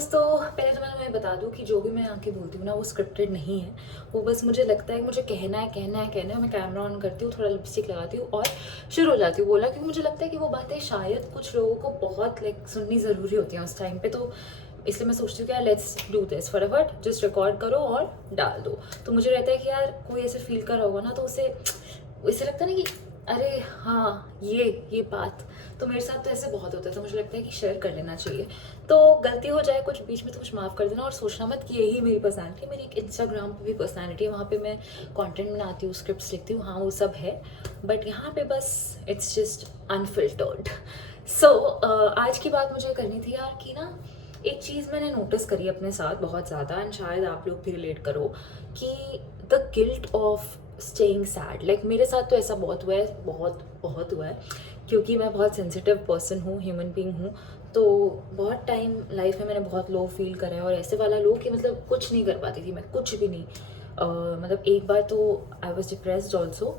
दोस्तों, पहले तो मैं तुम्हें बता दूं कि जो भी मैं आके बोलती हूँ ना वो स्क्रिप्टेड नहीं है। वो बस मुझे लगता है कि मुझे कहना है कहना है कहना है। मैं कैमरा ऑन करती हूँ, थोड़ा लिपस्टिक लगाती हूँ और शुरू हो जाती हूँ बोला, क्योंकि मुझे लगता है कि वो बातें शायद कुछ लोगों को बहुत सुननी ज़रूरी होती हैं उस टाइम पे। तो इसलिए मैं सोचती हूँ कि यार लेट्स डू दिस फटाफट, जस्ट रिकॉर्ड करो और डाल दो। तो मुझे रहता है कि यार कोई ऐसे फील कर रहा होगा ना तो उसे लगता है ना कि अरे हाँ ये बात तो मेरे साथ तो ऐसे बहुत होता है। तो मुझे लगता है कि शेयर कर लेना चाहिए। तो गलती हो जाए कुछ बीच में तो कुछ माफ़ कर देना, और सोचना मत कि यही मेरी पर्सनैलिटी है। मेरी एक इंस्टाग्राम पे भी पर्सनैलिटी है, वहाँ पे मैं कंटेंट बनाती हूँ, स्क्रिप्ट्स लिखती हूँ, हाँ वो सब है। बट यहाँ पे बस इट्स जस्ट अनफिल्टर्ड। सो आज की बात मुझे करनी थी यार कि ना एक चीज़ मैंने नोटिस करी अपने साथ बहुत ज़्यादा, एंड शायद आप लोग भी रिलेट करो, कि the guilt of staying sad. मेरे साथ तो ऐसा बहुत हुआ है, बहुत बहुत हुआ है, क्योंकि मैं बहुत सेंसिटिव पर्सन हूँ, ह्यूमन बीइंग हूँ। तो बहुत टाइम लाइफ में मैंने बहुत लो फील करा है, और ऐसे वाला लो कि मतलब कुछ नहीं कर पाती थी मैं, कुछ भी नहीं। मतलब एक बार तो I was depressed also,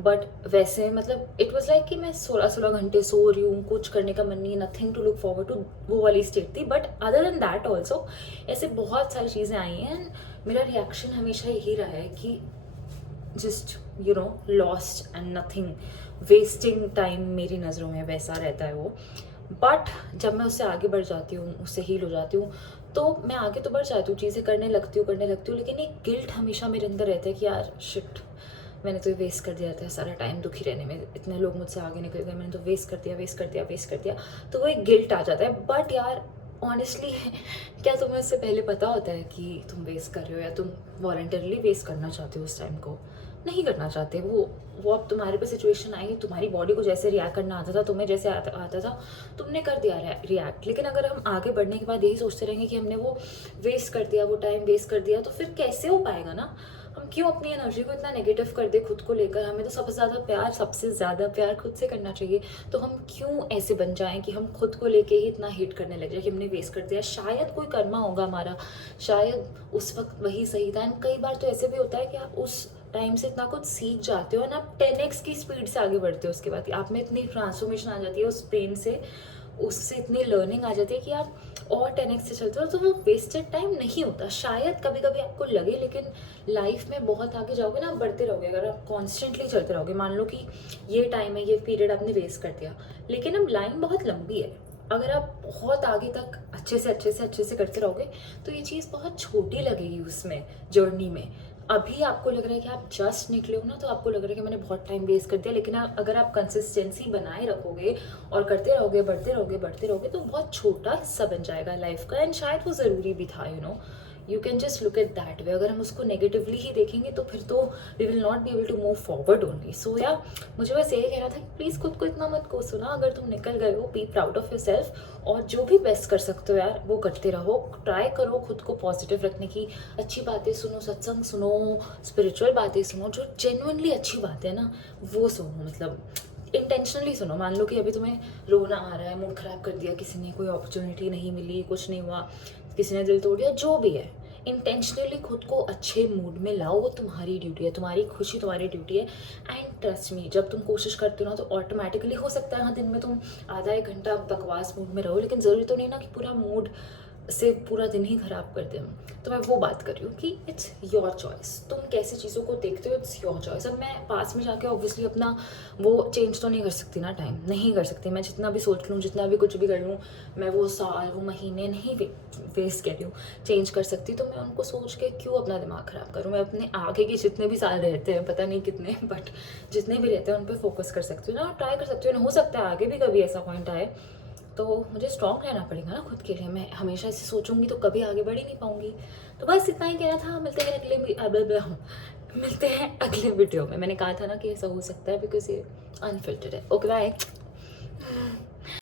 but वैसे मतलब इट वॉज लाइक कि मैं 16-16 घंटे सो रही हूँ, कुछ करने का मन नहीं, nothing to look forward to, वो वाली स्टेट थी। But other than that also ऐसे बहुत सारी चीज़ें आई हैं, एंड मेरा रिएक्शन हमेशा यही रहा है कि just lost and nothing, wasting time मेरी नज़रों में वैसा रहता है वो। बट जब मैं उससे आगे बढ़ जाती हूँ, उससे हील हो जाती हूँ, तो मैं आगे तो बढ़ जाती हूँ, चीज़ें करने लगती हूँ, लेकिन एक गिल्ट हमेशा मेरे अंदर रहता है कि यार शिट, मैंने तो वेस्ट कर दिया था सारा टाइम दुखी रहने में, इतने लोग मुझसे आगे निकल गए, मैंने तो वेस्ट कर दिया वेस्ट कर दिया वेस्ट कर दिया। तो वो एक गिल्ट आ जाता है। बट यार ऑनेस्टली क्या तुम्हें उससे पहले पता होता है कि तुम वेस्ट कर रहे हो, या तुम वॉलंटरली वेस्ट करना चाहते हो उस टाइम को? नहीं करना चाहते। वो अब तुम्हारे पे सिचुएशन आई, तुम्हारी बॉडी को जैसे रिएक्ट करना आता था, तुम्हें जैसे आता था, तुमने कर दिया रिएक्ट। लेकिन अगर हम आगे बढ़ने के बाद यही सोचते रहेंगे कि हमने वो वेस्ट कर दिया, वो टाइम वेस्ट कर दिया, तो फिर कैसे हो पाएगा ना? हम क्यों अपनी एनर्जी को इतना नेगेटिव कर दे खुद को लेकर? हमें तो सबसे ज़्यादा प्यार खुद से करना चाहिए। तो हम क्यों ऐसे बन जाएं कि हम खुद को लेके ही इतना हेट करने लग जाए कि हमने वेस्ट कर दिया? शायद कोई कर्मा होगा हमारा, शायद उस वक्त वही सही था। एंड कई बार तो ऐसे भी होता है कि आप उस टाइम से इतना कुछ सीख जाते हो ना, आप 10x की स्पीड से आगे बढ़ते हो। उसके बाद आप में इतनी ट्रांसफॉर्मेशन आ जाती है उस पेन से, उससे इतनी लर्निंग आ जाती है कि आप और 10x से चलते हो। तो वो वेस्टेड टाइम नहीं होता, शायद कभी कभी आपको लगे, लेकिन लाइफ में बहुत आगे जाओगे ना, आप बढ़ते रहोगे। अगर आप कॉन्स्टेंटली चलते रहोगे, मान लो कि ये टाइम है, ये पीरियड आपने वेस्ट कर दिया, लेकिन अब लाइन बहुत लंबी है। अगर आप बहुत आगे तक अच्छे से करते रहोगे, तो ये चीज़ बहुत छोटी लगेगी उसमें, जर्नी में। अभी आपको लग रहा है कि आप जस्ट निकले हो ना, तो आपको लग रहा है कि मैंने बहुत टाइम वेस्ट कर दिया। लेकिन अगर आप कंसिस्टेंसी बनाए रखोगे और करते रहोगे, बढ़ते रहोगे, तो बहुत छोटा हिस्सा बन जाएगा लाइफ का। एंड शायद वो ज़रूरी भी था, you can just look at that way. अगर हम उसको नेगेटिवली ही देखेंगे तो फिर तो we will not be able to move forward only. So या मुझे बस यही कहना था कि प्लीज़ खुद को इतना मत कोसो ना। अगर तुम निकल गए हो, be proud of your self, और जो भी बेस्ट कर सकते हो यार वो करते रहो। ट्राई करो खुद को पॉजिटिव रखने की, अच्छी बातें सुनो, सत्संग सुनो, स्पिरिचुअल बातें सुनो, जो जेन्युइनली अच्छी बात है ना वो सुनो। मतलब इंटेंशनली सुनो। मान लो कि अभी तुम्हें रोना आ रहा है, मूड खराब कर दिया किसी ने, कोई अपॉर्चुनिटी नहीं मिली, कुछ नहीं हुआ, किसी ने दिल तोड़ दिया, जो भी है, इंटेंशनली खुद को अच्छे मूड में लाओ। वो तुम्हारी ड्यूटी है, तुम्हारी खुशी तुम्हारी ड्यूटी है। एंड ट्रस्ट मी, जब तुम कोशिश करते हो ना, तो ऑटोमेटिकली हो सकता है हाँ दिन में तुम आधा एक घंटा बकवास मूड में रहो, लेकिन ज़रूरी तो नहीं ना कि पूरा मूड से पूरा दिन ही ख़राब कर दें। तो मैं वो बात कर रही हूँ कि इट्स योर चॉइस, तुम कैसे चीज़ों को देखते हो, इट्स योर चॉइस। अब मैं पास में जाके ऑब्वियसली अपना वो चेंज तो नहीं कर सकती ना, टाइम नहीं कर सकती। मैं जितना भी सोच लूँ, जितना भी कुछ भी कर लूँ, मैं वो साल वो महीने नहीं वेस्ट कर रही हूँ चेंज कर सकती। तो मैं उनको सोच के क्यों अपना दिमाग ख़राब करूँ? मैं अपने आगे के जितने भी साल रहते हैं, पता नहीं कितने, बट जितने भी रहते हैं उन पर फोकस कर सकती हूँ ना, ट्राई कर सकती हूँ। हो सकता है आगे भी कभी ऐसा पॉइंट आए, तो मुझे स्ट्रॉन्ग रहना पड़ेगा ना खुद के लिए। मैं हमेशा ऐसे सोचूंगी तो कभी आगे बढ़ ही नहीं पाऊंगी। तो बस इतना ही कहना था। मिलते हैं अगले वीडियो में। मैंने कहा था ना कि ऐसा हो सकता है बिकॉज ये अनफिल्टर्ड है। Okay bye.